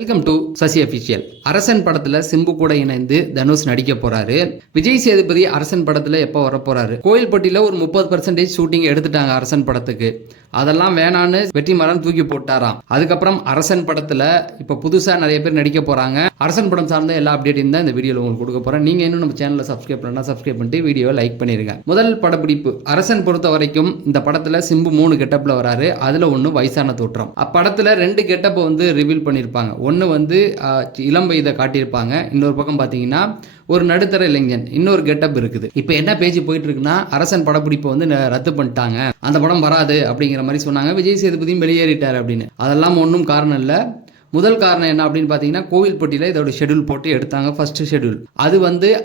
Welcome to Sasi official. அரசன் படத்துல சிம்பு கூட இணைந்து தனுஷ் நடிக்க போறாரு. விஜய் சேதுபதி அரசன் படத்துல எப்போ வர போறாரு? கோயில்பட்டியில ஒரு 30% ஷூட்டிங் எடுத்துட்டாங்க அரசன் படத்துக்கு. அதெல்லாம் வேணான்னு வெற்றிமாறன் தூக்கி போட்டாராம். அதுக்கப்புறம் அரசன் படத்துல இப்ப புதுசா நிறைய பேர் நடிக்க போறாங்க. அரசன் படம் சார்ந்த எல்லா அப்டேட்டையும் தான் இந்த வீடியோல உங்களுக்கு கொடுக்க போறேன். நீங்க இன்னும் நம்ம சேனலை சப்ஸ்கிரைப் பண்ணா சப்ஸ்கிரைப் பண்ணிட்டு வீடியோவை லைக் பண்ணிருங்க. முதல் படப்பிடிப்பு அரசன் பொறுத்த வரைக்கும் இந்த படத்துல சிம்பு 3 கெட்டப்ல வராரு. அதுல ஒண்ணு வயசான தோற்றம். அப்படத்துல 2 கெட்டப் ரிவீல் பண்ணிருப்பாங்க. ஒன்று இளம் வயதை காட்டியிருப்பாங்க. இன்னொரு பக்கம் பார்த்தீங்கன்னா ஒரு நடுத்தர இளைஞன் இன்னொரு கெட்டப் இருக்குது. இப்போ என்ன பேச்சு போயிட்டு இருக்குன்னா அரசன் படப்பிடிப்பை ரத்து பண்ணிட்டாங்க, அந்த படம் வராது அப்படிங்கிற மாதிரி சொன்னாங்க. விஜய் சேதுபதியும் வெளியேறிட்டார் அப்படின்னு. அதெல்லாம் ஒன்றும் காரணம் இல்லை. முதல் காரணம் என்ன அப்படின்னு பார்த்தீங்கன்னா கோவில்பட்டியில் இதோட ஷெடியூல் போட்டு எடுத்தாங்க. ஃபர்ஸ்ட் ஷெடியூல் அது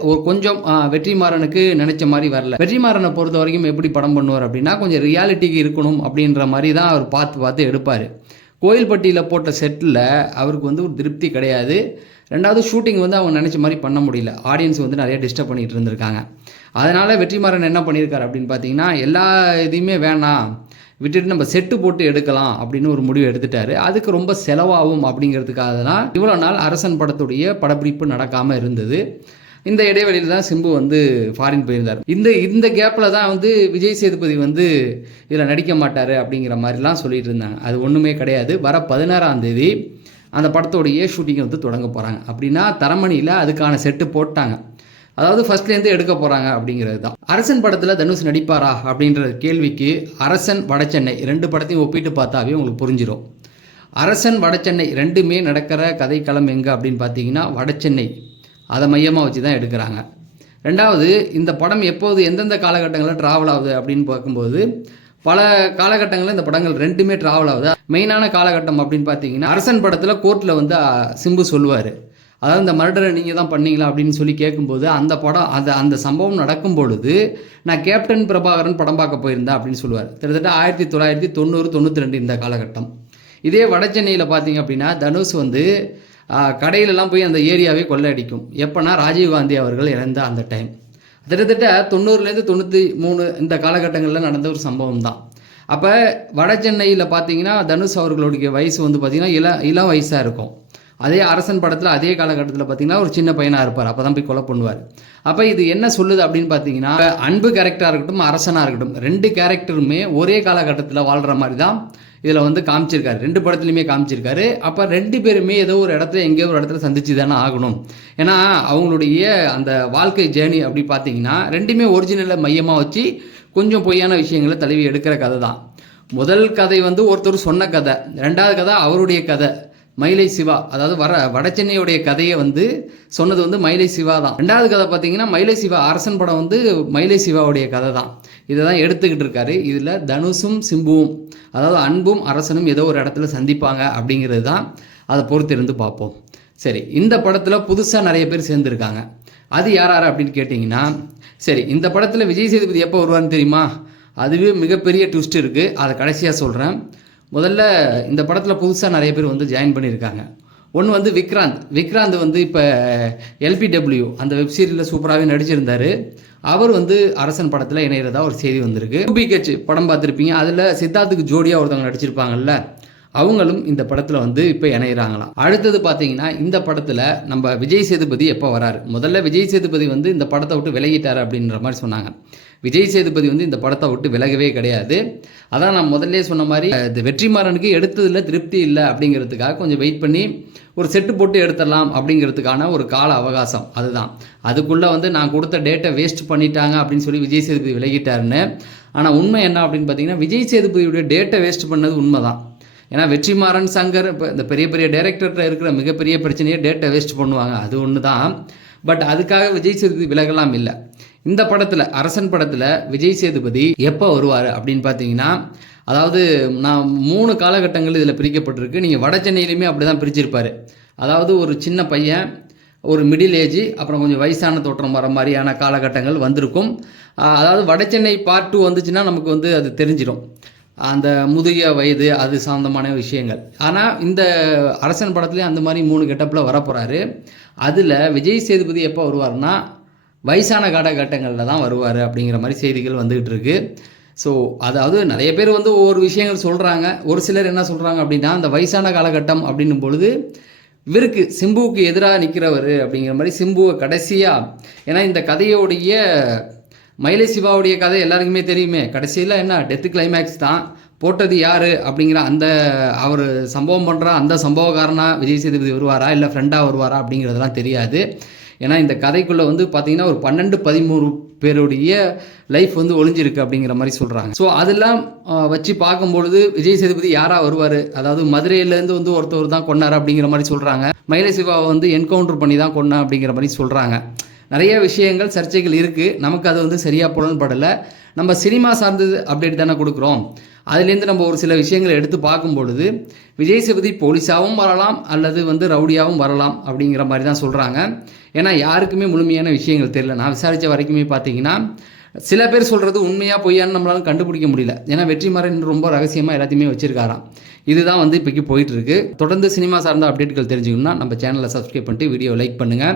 ஒரு கொஞ்சம் வெற்றிமாறனுக்கு நினைச்ச மாதிரி வரல. வெற்றிமாறனை பொறுத்த வரைக்கும் எப்படி படம் பண்ணுவார் அப்படின்னா கொஞ்சம் ரியாலிட்டிக்கு இருக்கணும் அப்படின்ற மாதிரி தான் அவர் பார்த்து எடுப்பார். கோயில்பட்டியில் போட்ட செட்டில் அவருக்கு ஒரு திருப்தி கிடையாது. ரெண்டாவது ஷூட்டிங் அவங்க நினச்ச மாதிரி பண்ண முடியல. ஆடியன்ஸ் நிறைய டிஸ்டர்ப் பண்ணிகிட்டு இருந்திருக்காங்க. அதனால் வெற்றிமாறன் என்ன பண்ணியிருக்காரு அப்படின்னு பார்த்தீங்கன்னா எல்லா இதையுமே வேணாம், விட்டுட்டு நம்ம செட்டு போட்டு எடுக்கலாம் அப்படின்னு ஒரு முடிவு எடுத்துட்டாரு. அதுக்கு ரொம்ப செலவாகும் அப்படிங்கிறதுக்காக தான் இவ்வளோ நாள் அரசன் படத்துடைய படப்பிடிப்பு நடக்காமல் இருந்தது. இந்த இடைவெளியில் தான் சிம்பு ஃபாரின் போயிருந்தார். இந்த கேப்பில் தான் விஜய் சேதுபதி இதில் நடிக்க மாட்டார் அப்படிங்கிற மாதிரிலாம் சொல்லிட்டு இருந்தாங்க. அது ஒன்றுமே கிடையாது. வர 16ஆம் தேதி அந்த படத்தோடைய ஷூட்டிங்கை தொடங்க போகிறாங்க. அப்படின்னா தரமணியில் அதுக்கான செட்டு போட்டாங்க. அதாவது ஃபர்ஸ்ட்லேருந்து எடுக்க போகிறாங்க அப்படிங்கிறது தான். அரசன் படத்தில் தனுஷ் நடிப்பாரா அப்படின்ற கேள்விக்கு அரசன் வடசென்னை 2 படத்தையும் ஒப்பிட்டு பார்த்தாவே உங்களுக்கு புரிஞ்சிடும். அரசன் வடசென்னை ரெண்டுமே நடக்கிற கதைக்களம் எங்கே அப்படின்னு பார்த்தீங்கன்னா வடசென்னை, அதை மையமாக வச்சு தான் எடுக்கிறாங்க. ரெண்டாவது இந்த படம் எப்போது எந்தெந்த காலகட்டங்களில் ட்ராவல் ஆகுது அப்படின்னு பார்க்கும்போது பல காலகட்டங்களில் இந்த படங்கள் ரெண்டுமே ட்ராவல் ஆகுது. மெயினான காலகட்டம் அப்படின்னு பார்த்தீங்கன்னா அரசன் படத்தில் கோர்ட்டில் சிம்பு சொல்லுவார், அதாவது இந்த மர்டரை நீங்கள் தான் பண்ணீங்களா அப்படின்னு சொல்லி கேட்கும்போது அந்த படம் அந்த சம்பவம் நடக்கும் பொழுது நான் கேப்டன் பிரபாகரன் படம் பார்க்க போயிருந்தேன் அப்படின்னு சொல்லுவார். கிட்டத்தட்ட 1990-92 இந்த காலகட்டம். இதே வடசென்னையில் பார்த்தீங்க அப்படின்னா தனுஷ் கடையிலலாம் போய் அந்த ஏரியாவே கொள்ளையடிக்கும். எப்போனா ராஜீவ்காந்தி அவர்கள் இறந்த அந்த டைம். கிட்டத்தட்ட 90-93 இந்த காலகட்டங்களில் நடந்த ஒரு சம்பவம் தான். அப்போ வடசென்னையில் பார்த்தீங்கன்னா தனுஷ் அவர்களுடைய வயசு பார்த்தீங்கன்னா இளம் வயசாக இருக்கும். அதே அரசன் படத்தில் அதே காலகட்டத்தில் பார்த்தீங்கன்னா ஒரு சின்ன பையனாக இருப்பார். அப்போ தான் போய் கொலை பண்ணுவார். அப்போ இது என்ன சொல்லுது அப்படின்னு பார்த்தீங்கன்னா அன்பு கேரக்டராக இருக்கட்டும் அரசனாக இருக்கட்டும் 2 கேரக்டருமே ஒரே காலகட்டத்தில் வாழ்கிற மாதிரி தான் இதில் காமிச்சிருக்காரு. 2 படத்துலையுமே காமிச்சிருக்காரு. அப்போ 2 பேருமே ஏதோ ஒரு இடத்துல எங்கேயோ ஒரு இடத்துல சந்திச்சு தானே ஆகணும். ஏன்னா அவங்களுடைய அந்த வாழ்க்கை ஜேர்னி அப்படி பார்த்தீங்கன்னா 2மே ஒரிஜினலை மையமாக வச்சு கொஞ்சம் பொய்யான விஷயங்களை தழுவி எடுக்கிற கதை தான். முதல் கதை ஒருத்தர் சொன்ன கதை. 2வது கதை அவருடைய கதை மயிலை சிவா, அதாவது வடசென்னையுடைய கதையை சொன்னது மயிலை சிவா தான். 2வது கதை பார்த்தீங்கன்னா மயிலை சிவா அரசன் படம் மயிலை சிவாவுடைய கதை தான். இதை தான் எடுத்துக்கிட்டு இருக்காரு. இதில் தனுஷும் சிம்புவும் அதாவது அன்பும் அரசனும் ஏதோ ஒரு இடத்துல சந்திப்பாங்க அப்படிங்கிறது தான். அதை பொறுத்திருந்து பார்ப்போம். சரி, இந்த படத்தில் புதுசாக நிறைய பேர் சேர்ந்துருக்காங்க. அது யார் அப்படின்னு கேட்டிங்கன்னா சரி, இந்த படத்தில் விஜய் சேதுபதி எப்போ வருவார்னு தெரியுமா? அதுவே மிகப்பெரிய ட்விஸ்ட் இருக்குது. அதை கடைசியாக சொல்கிறேன். முதல்ல இந்த படத்தில் புதுசாக நிறைய பேர் ஜாயின் பண்ணியிருக்காங்க. ஒன்று விக்ராந்த் இப்போ LPW அந்த வெப்சீரியில் சூப்பராகவே நடிச்சிருந்தார். அவர் அரசன் படத்தில் இணைகிறதா ஒரு செய்தி வந்திருக்கு. 2BH படம் பார்த்துருப்பீங்க. அதில் சித்தார்த்துக்கு ஜோடியாக ஒருத்தவங்க நடிச்சிருப்பாங்கல்ல, அவங்களும் இந்த படத்தில் இப்போ இணைகிறாங்களாம். அடுத்தது பார்த்தீங்கன்னா இந்த படத்தில் நம்ம விஜய் சேதுபதி எப்போ வராரு? முதல்ல விஜய் சேதுபதி இந்த படத்தை விட்டு விலகிட்டார் அப்படின்ற மாதிரி சொன்னாங்க. விஜய் சேதுபதி இந்த படத்தை விட்டு விலகவே கிடையாது. அதான் நான் முதல்ல சொன்ன மாதிரி இந்த வெற்றிமாறனுக்கு எடுத்ததில் திருப்தி இல்லை அப்படிங்கிறதுக்காக கொஞ்சம் வெயிட் பண்ணி ஒரு செட்டு போட்டு எடுத்துடலாம் அப்படிங்கிறதுக்கான ஒரு கால அவகாசம். அதுதான். அதுக்குள்ளே நான் கொடுத்த டேட்டை வேஸ்ட் பண்ணிட்டாங்க அப்படின்னு சொல்லி விஜய் சேதுபதி விலகிட்டாருன்னு. ஆனால் உண்மை என்ன அப்படின்னு பார்த்தீங்கன்னா விஜய் சேதுபதியுடைய டேட்டை வேஸ்ட் பண்ணது உண்மை தான். ஏன்னா வெற்றிமாறன், சங்கர் இப்போ இந்த பெரிய பெரிய டைரக்டர்கிட்ட இருக்கிற மிகப்பெரிய பிரச்சனையை டேட்டை வேஸ்ட் பண்ணுவாங்க. அது ஒன்று தான். பட் அதுக்காக விஜய் சேதுபதி விலகலாம் இல்லை. இந்த படத்தில் அரசன் படத்தில் விஜய் சேதுபதி எப்போ வருவார் அப்படின்னு பார்த்தீங்கன்னா அதாவது நான் 3 காலகட்டங்கள் இதில் பிரிக்கப்பட்டிருக்கு. நீங்கள் வடசென்னையிலையுமே அப்படி தான் பிரிச்சிருப்பார். அதாவது ஒரு சின்ன பையன், ஒரு மிடில் ஏஜ், அப்புறம் கொஞ்சம் வயசான தோற்றம் வர மாதிரியான காலகட்டங்கள் வந்திருக்கும். அதாவது வடசென்னை பார்ட் 2 வந்துச்சுன்னா நமக்கு அது தெரிஞ்சிடும், அந்த முதிய வயது அது சார்ந்தமான விஷயங்கள். ஆனால் இந்த அரசன் படத்துலேயும் அந்த மாதிரி 3 கெட்டப்பில் வரப்போகிறாரு. அதில் விஜய் சேதுபதி எப்போ வருவார்னா வயசான காலகட்டங்களில் தான் வருவார் அப்படிங்கிற மாதிரி செய்திகள் வந்துக்கிட்டு இருக்கு. ஸோ அதாவது நிறைய பேர் ஒவ்வொரு விஷயங்கள் சொல்கிறாங்க. ஒரு சிலர் என்ன சொல்கிறாங்க அப்படின்னா அந்த வயசான காலகட்டம் அப்படின்னும் பொழுது இவருக்கு சிம்புவுக்கு எதிராக நிற்கிறவர் அப்படிங்கிற மாதிரி சிம்புவை கடைசியாக, ஏன்னா இந்த கதையோடைய மயிலை சிவாவுடைய கதை எல்லாருக்குமே தெரியுமே, கடைசியில் என்ன டெத்து கிளைமேக்ஸ் தான். போட்டது யார் அப்படிங்கிற அந்த அவர் சம்பவம் பண்ணுற அந்த சம்பவக்காரனா விஜய் சேதுபதி வருவாரா இல்லை ஃப்ரெண்டாக வருவாரா அப்படிங்கிறதெல்லாம் தெரியாது. ஏன்னா இந்த கதைக்குள்ளே வந்து பார்த்தீங்கன்னா ஒரு 12-13 பேருடைய லைஃப் வந்து ஒளிஞ்சிருக்கு அப்படிங்கிற மாதிரி சொல்கிறாங்க. ஸோ அதெல்லாம் வச்சு பார்க்கும்பொழுது விஜய் சேதுபதி யாராக வருவார், அதாவது மதுரையிலேருந்து வந்து ஒருத்தர் தான் கொண்டார் அப்படிங்கிற மாதிரி சொல்கிறாங்க. மயிலை சிவாவை வந்து என்கவுண்டர் பண்ணி தான் கொண்டா அப்படிங்கிற மாதிரி சொல்கிறாங்க. நிறைய விஷயங்கள் சர்ச்சைகள் இருக்குது. நமக்கு அது வந்து சரியாக புலன்படலை. நம்ம சினிமா சார்ந்தது அப்டேட் தானே கொடுக்குறோம். அதுலேருந்து நம்ம ஒரு சில விஷயங்களை எடுத்து பார்க்கும் பொழுது விஜய் சேதுபதி போலீஸாகவும் வரலாம் அல்லது வந்து ரவுடியாகவும் வரலாம் அப்படிங்கிற மாதிரி தான் சொல்கிறாங்க. ஏன்னா யாருக்குமே முழுமையான விஷயங்கள் தெரியல. நான் விசாரித்த வரைக்குமே பார்த்தீங்கன்னா சில பேர் சொல்கிறது உண்மையாக பொய்யான்னு நம்மளால கண்டுபிடிக்க முடியல. ஏன்னா வெற்றிமாறன் ரொம்ப ரகசியமாக எல்லாத்தையுமே வச்சுருக்காராம். இதுதான் வந்து இப்போக்கி போயிட்டுருக்கு. தொடர்ந்து சினிமா சார்ந்த அப்டேட்டுகள் தெரிஞ்சுக்கணும்னா நம்ம சேனலை சப்ஸ்கிரைப் பண்ணிட்டு வீடியோ லைக் பண்ணுங்கள்.